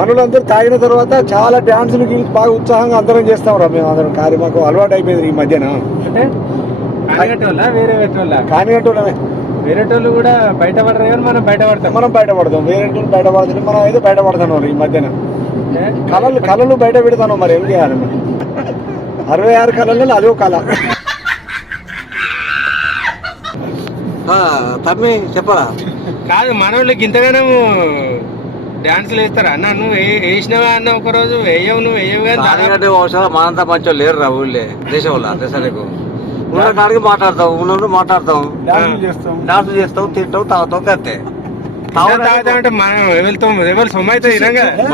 మనలందరూ తాగిన తర్వాత చాలా డాన్సులు బాగా ఉత్సాహంగా అందరం చేస్తాం రా. మేము అందరం మాకు అలవాటు అయిపోయింది ఈ మధ్యన. అంటే కానిగట్టోళ్ళ వేరే పెట్టోళ్ళ? కానిగట్టోళ్ళమే. వేరేటోళ్ళు కూడా బయట పడరు కానీ మనం బయటపడతాం. మనం బయటపడతాం, వేరే బయటపడతాం. మనం అయితే బయటపడతాం ఈ మధ్యన. కళలు బయట పెడతాను. మరి ఏం చేయాలి? 66 కళల్లో అదో కళ. తమ్మి చెప్పరా? కాదు, మన వాళ్ళకి ఇంతగానో డాన్సులు వేస్తారా అన్న? నువ్వు వేసినావా అన్న? ఒక రోజు వేయవు, నువ్వు వేయవు కానీ అవసరం మనంతా మంచి లేరు రా ఊళ్ళే, దేశంలో దేశాలకు. ఉన్న కాడికి మాట్లాడతాం, ఉన్న మాట్లాడతాం, డాన్సులు చేస్తాం, తింటాం, తాగుతాం, కత్తే అంటే మనం వెళ్తాం. ఎవరు సొమ్ము అయితే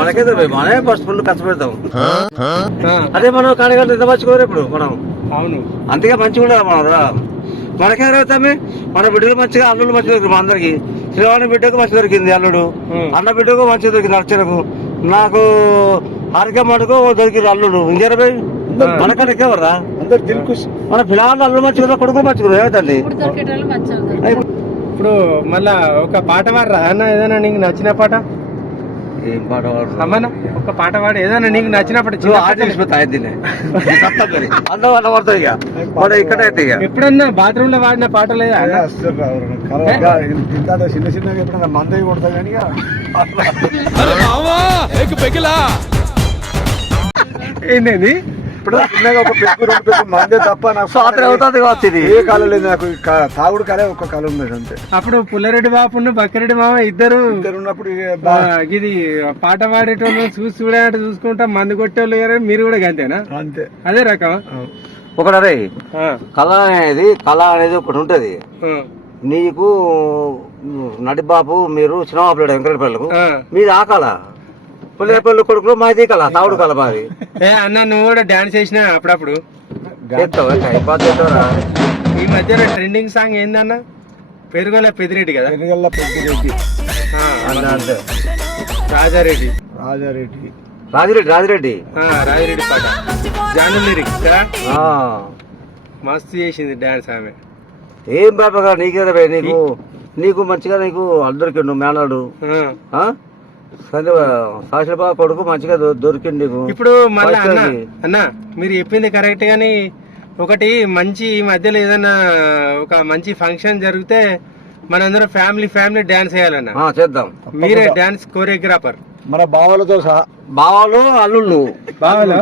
మనకైతే మనమే ఫస్ట్ ఫుల్ కష్టపెడతాం. అదే మనం కాడిగంట ఎంత మంచిగా ఇప్పుడు మనం. అవును, అంతగా మంచిగా ఉండాలి మనం. మనకే జరుగుతామే, మన బిడ్డలు మంచిగా, అల్లుడు మంచిగా దొరికింది మా అందరికి. శ్రీవాణి బిడ్డకు మంచి దొరికింది అల్లుడు, అన్న బిడ్డకు మంచిగా దొరికింది అర్చనకు, నాకు హారిక మటుకు దొరికింది అల్లుడు. ఇంకేరపై మనకన్నా ఎక్కవర్రా? మన పిల్లలు అల్లుడు మంచిగా, కొడుకు మంచిగా ఏమైందండి. ఇప్పుడు మళ్ళా ఒక పాట పాడరా అన్న? ఏదైనా నీకు నచ్చిన పాట? ఏం పాట అమ్మన్నా ఒక పాట పాడు, ఏదైనా నీకు నచ్చినప్పుడు. ఎప్పుడన్నా బాత్రూమ్ లో వాడిన పాట లేదా? చిన్న చిన్నగా ఎప్పుడన్నా మందవి కొడతా కానీ ఏంటండి ఇప్పుడు చిన్నగా ఒక పెగ్గు 2 పెగ్గు మందే తప్ప నాకు స్వాతంత్రం అవుతుంది కావచ్చు. ఏ కాలం లేదు నాకు. తాగుడు కాలే ఒక్క కాలం ఉంది అంతే. అప్పుడు పుల్లారెడ్డి బాపును బక్కిరెడ్డి మామ ఇద్దరు ఉన్నప్పుడు ఇది పాట పాడేటోళ్ళు చూడేటట్టు చూసుకుంటా, మందు కొట్టేవాళ్ళు. మీరు కూడా అంతేనా? అంతే, అదే రకం. ఒకటి అరే, కళ అనేది ఒకటి ఉంటది. నీకు నడిబాబు మీరు చిన్నబాబు వెంకటపల్లకు మీది ఆ కళ, పుల్లేపల్లి కొడుకులు మాది కళ, తావుడు కళ మాది. అన్న నువ్వు కూడా డాన్స్ చేసినా అప్పుడప్పుడు? ఈ మధ్యన ట్రెండింగ్ సాంగ్ ఏందన్న? పెరుగల పెద్దిరెడ్డి కదా? పెరుగల్ల పెద్దిరెడ్డి, రాజారెడ్డి రాజిరెడ్డి పాట జాను లిరిక్స్ కదా? మస్తు చేసింది డాన్స్ ఆమె. ఏం బాబా నీకేదా నీకు మంచిగా నీకు అందరికిండు మేనాడు సాక్షిబాబు కొడుకు మంచిగా దొరికింది నీకు. ఇప్పుడు మళ్ళీ అన్న మీరు చెప్పింది కరెక్ట్ గాని, ఒకటి మంచి ఈ మధ్యలో ఏదైనా ఒక మంచి ఫంక్షన్ జరిగితే మనందరం ఫ్యామిలీ డాన్స్ వేయాలన్న. చేద్దాం. మీరే డాన్స్ కోరియోగ్రాఫర్. మన బావలతో సహా. బావాలు అల్లుళ్ళు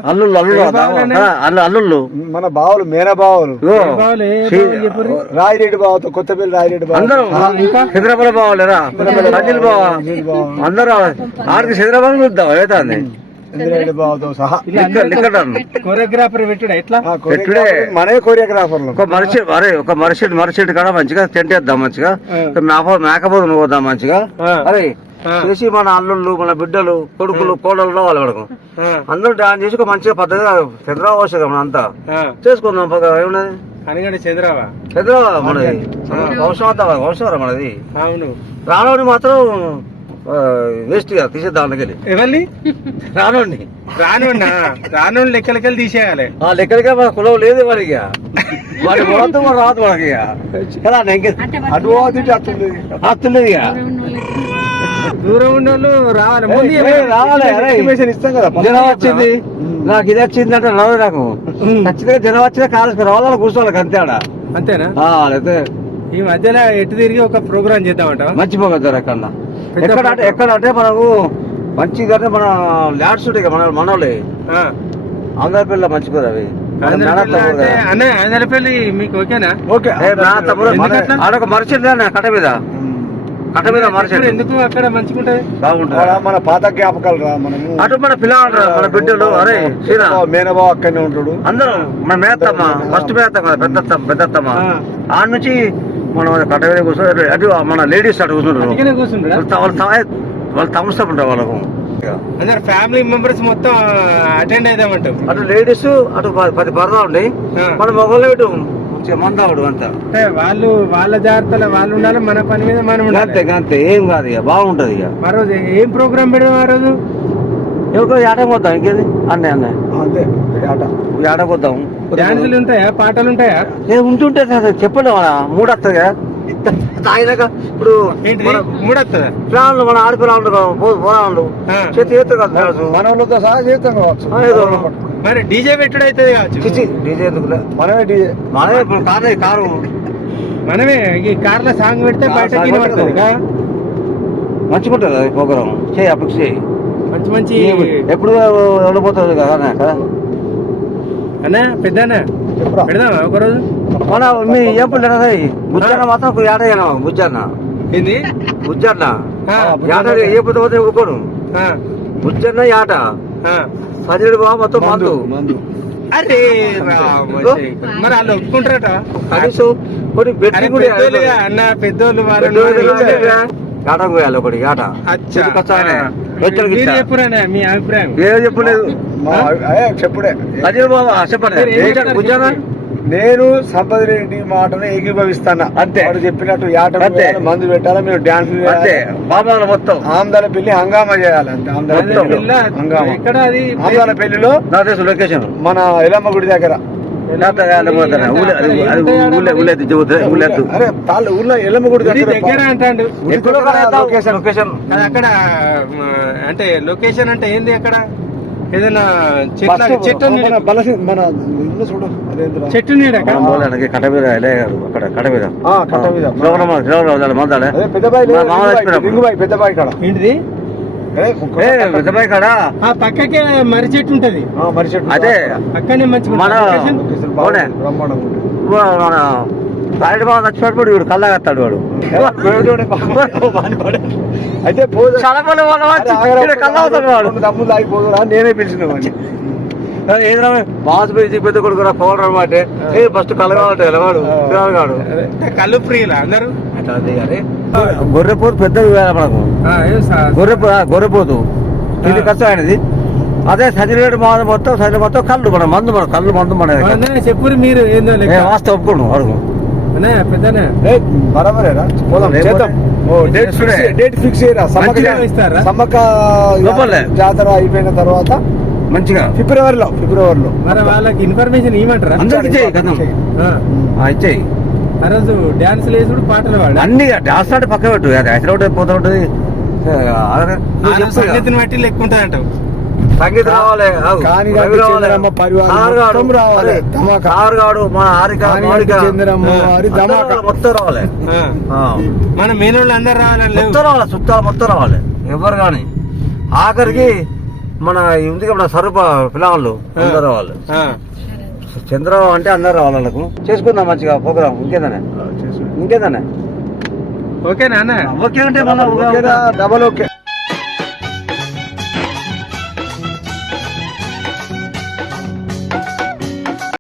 అల్లుళ్ళు మన బావులు, మేన బావులు, రాయిరెడ్డి బావతో, కొత్తపల్లి రాయిరెడ్డి బావ, అందరూ హైదరాబాద్ బావాలేరా, అజిల్ బావ, అందరూ ఆడికి హైదరాబాద్ చూద్దాం అవుతుంది. బావతో సహా కోరియోగ్రాఫర్ పెట్టుడే ఎట్లా? పెట్టుడే మనే కోరియోగ్రాఫర్లు. ఒక మరిషెట్ కాడ మంచిగా టెంట్ వేద్దాం, మంచిగా మేకపోతు పోద్దాం మంచిగా. అరే చేసి మన అల్లుళ్ళు, మన బిడ్డలు, కొడుకులు, కోడలు వాళ్ళు పడకు అందరూ డాన్స్ చేసి ఒక మంచిగా పద్ధతిగా చంద్రబాబు వస్తుంది మనం అంతా చేసుకుందాం. ఏమున్నది అనగానే చంద్రబాబు మనది అవసరం మనది. అవును, రానోని మాత్రం వేస్ట్ గా తీసేద్దాం. అందుకెళ్ళి ఎవరిని? రానోని లెక్కలకెళ్ళి తీసేయాలి. ఆ లెక్కలకే మన కులం లేదు మనకి, వాడి మొత్తం రాదు మనకి కదా. అటు అత్తులేదు ఇక దూరం ఉన్న వాళ్ళు రావాలి, ఇస్తాం కదా. జనం వచ్చింది నాకు, ఇది వచ్చింది అంటే రాదు నాకు. ఖచ్చితంగా జనం వచ్చినా కాలేజ్ రావాలి, కూర్చోవాలి అంతే. అంతేనా? అయితే ఈ మధ్యలో ఎటు తిరిగి ఒక ప్రోగ్రామ్ చేద్దామంట. మంచి పోగలుగుతారు ఎక్కడ అంటే మనకు మంచిగా మన ల్యాడ్స్ ఉంటాయి మన మనోళ్ళే. అందరి పిల్లలు మంచిపోరు అవి. అందరిపల్లి మీకు ఓకేనా? ఓకే. ఆడొక మరిచెట్టు కట్ట మీద మరిచెట్టు ఎందుకు అక్కడ మంచిగుంటది, బాగుంటది. మన పాత జ్ఞాపకాలు రా. మనము అటు మన పిల్లలు మన బిడ్డలు. అరే మేనబావ అక్కడనే ఉంటాడు. అందరూ మన మేత్తమ్మ, ఫస్ట్ మేత్తమ్మ, పెద్దత్తమ్మ. ఆ నుంచి మనం కట్ట మీద కూర్చొని అటు మన లేడీస్ అటు కూర్చుంటారు. వాళ్ళు తమస్తా ఉంటారు వాళ్ళకు. అందరు ఫ్యామిలీ మెంబర్స్ మొత్తం అటెండ్ అయిదామంటాం. అటు లేడీస్ అటు 10 పరదా ఉండి, మన మొగలు ఇటు మందావుడు అంతా. వాళ్ళు వాళ్ళ జాగ్రత్తలు వాళ్ళు ఉండాలి, మన పని మీద మనం ఉండాలి. అంతే, ఏం కాదు ఇక బాగుంటది. ఇక ఆ రోజు ఏం ప్రోగ్రామ్ పెడదాం? ఆ రోజు ఎవరికో ఏటకు పోతాం. ఇంకేది అన్నయ్య అంతే, ఏటకు పోతాం. డాన్సులు ఉంటాయా, పాటలు ఉంటాయా? ఉంటుంటే చెప్పండి, 3 వస్తుంది కదా. తాగినాక ఇప్పుడు ఏంటిది మూడొస్తుందా పిల్లలు మన ఆడపిల్లలు పోరాళ్ళు చేతి చేస్తారు కదా డాన్స్. మనోళ్ళతో సహా చేస్తాం కావచ్చు ఏదో. మరి డీజే పెట్టుడు అవుతుంది కావచ్చు చిచి డీజే ఎందుకులే మనమే డీజే మనమే ఇప్పుడు కారు మనమే ఈ కార్లో సాంగ్ పెడితే బయట పడుతుంది మంచిగా ఉంటుంది అది ప్రోగ్రామ్ చేయి అప్పుడు చేయి మంచి మంచి ఎప్పుడు వెళ్ళిపోతుంది కదా కదా అన్నా పెద్దనా చెప్పురా పెడదామా ఒకరోజు మన మీ ఏం పుల్లు బుజ్జన్న మాత్రం ఒక ఏట బుజ్జన్న ఏంది బుజ్జన్న ఆ, ఏట ఏ పుట్ట పోతే ఊరుకోడు ఆ, బుజ్జన్న ఏట ఆ. 17 బాగా మొత్తం మందు మందు అరే రామ శంకర్. మరి వాళ్ళు ఒప్పుకుంటారట కనీసం కొన్ని అరే బెట్టి కూడా పెద్దోళ్ళుగా అన్న పెద్దోళ్ళు వాళ్ళు ఏటకు పోయాలి ఒకటి ఏట అచ్చా కష్టాలే. ఆ. వచ్చాడు మీరు గిట్ట. చెప్పురానా మీ అభిప్రాయం ఏం చెప్పలేదు చెప్పుడే 17 బాబా చెప్పండి మీరు ఏం చెప్తారు? బుజ్జన్న నేను సంపద రెడ్డి మాటను ఏకీభవిస్తాను అంతే. వాడు చెప్పినట్టు యాట అంతే. వేయాలి, మందు పెట్టాలి మీరు డాన్స్ అంతే బాబాల మొత్తం ఆమ్దాల పెళ్లి హంగామా చేయాలి అంతే ఆమ్దాల అదే పెళ్లిలో పిల్ల హంగామా ఎక్కడ అది ఆమ్దాల పెళ్లిలో నా తెలుసు లొకేషన్ మన ఎల్లమ్మ గుడి దగ్గర అరే తాళ్ళు ఊర్లో ఎల్లమ్మ గుడి గుడి దగ్గర దగ్గర అంటాడు గుడి దగ్గర లొకేషన్ లొకేషన్ అది అక్కడ అంటే లొకేషన్ అంటే ఏంది అక్కడ ఏదైనా చెట్టు నీడ- మన ఇల్లు చూడు అదేంద్రా చెట్టు నీడ అక్కడ కట్ట మీద అక్కడ కట్ట మీద కట్ట మీద మందాలే అదే పెద్దబాయి లేదు, మా మామ చచ్చిపోయినప్పుడు. రింగుబాయి పెద్దబాయి కాడ ఏంటిది ఏ, పెద్దబాయి కాడ ఆ పక్కకే మర్రి చెట్టు ఉంటది మరి చెట్టు అదే అక్కడనే మంచి మన లొకేషన్ అవునే. బ్రహ్మాండంగా ఉంటుంది. మన తాయిడి బాగా చచ్చిపోయాడు వీడు కల్లా కత్తాడు వాడు అయితే పోదు చాలా మంది వాళ్ళ అరే ఆగరా, వీడు కల్లా అవుతాడు వాడు రెండు దమ్ములు ఆగిపోదురా నేనే పిలిచిన వాడిని. ఏదైనా మాస్ పోయి పెద్ద కొడుకు పవర్ అనమాట ఫస్ట్ కలగాలంటే వాడు పిల్లగాడు కళ్ళు ఫ్రీలా అందరూ గొర్రెపోతు పెద్దది వేయాలి మనకు గొర్రెపోతు ఇది కష్టం ఆయనది అదే సజిరేడు మొత్తం సజిరేడు మొత్తం కళ్ళు మన మందు మన కళ్ళు మందు మన చెప్పురు మీరు ఏందో లెక్క వాస్తవ ఒప్పుకోండు అడుగు అనే పెద్దనే ఏ, బరాబరేరా పోదాం రేపు చేద్దాం ఓ డేట్ ఫిక్స్ చేయరా మంచిగా ఇస్తారా? సమ్మక్క లోపలే. జాతర అయిపోయిన తర్వాత మంచిగా ఫిబ్రవరిలో మరి వాళ్ళకి ఇన్ఫర్మేషన్ ఇవ్వమంటారా అందరికి ఇచ్చేయి కథం ఇచ్చేయి ఆ రోజు డాన్స్ లేసుడు పాటలు వాడు అన్ని డాన్స్ అంటే పక్క పెట్టు యాత్ర ఒకటి పోతా ఉంటుంది సంగతిని బట్టి లెక్క ఉంటుంది అంటావు సంగీతం రావాలి కాని గారికి చంద్రమ్మ పరివారం మొత్తం రావాలి. ధమాకా. కారుగాడు మన హారిక కాని మౌనిక గారికి చంద్రమ్మ వారి ధమాకా. మొత్తం రావాలి మన మేనోళ్ళు అందరు రావాలని లేవు మొత్తం రావాలి చుట్టాలు మొత్తం రావాలి ఎవరు కానీ ఆఖరికి మన ఉంది మన స్వరూప పిల్లవాళ్ళు అందరు రావాలి ఆ. చంద్రబాబు అంటే అందరు రావాలి వాళ్ళకు చేసుకుందాం మంచిగా ప్రోగ్రామ్ ఇంకేదనే చేసు. ఇంకేదనే ఓకేనా అన్న ఓకే అంటే మళ్ళీ ఓకేరా, డబల్ ఓకే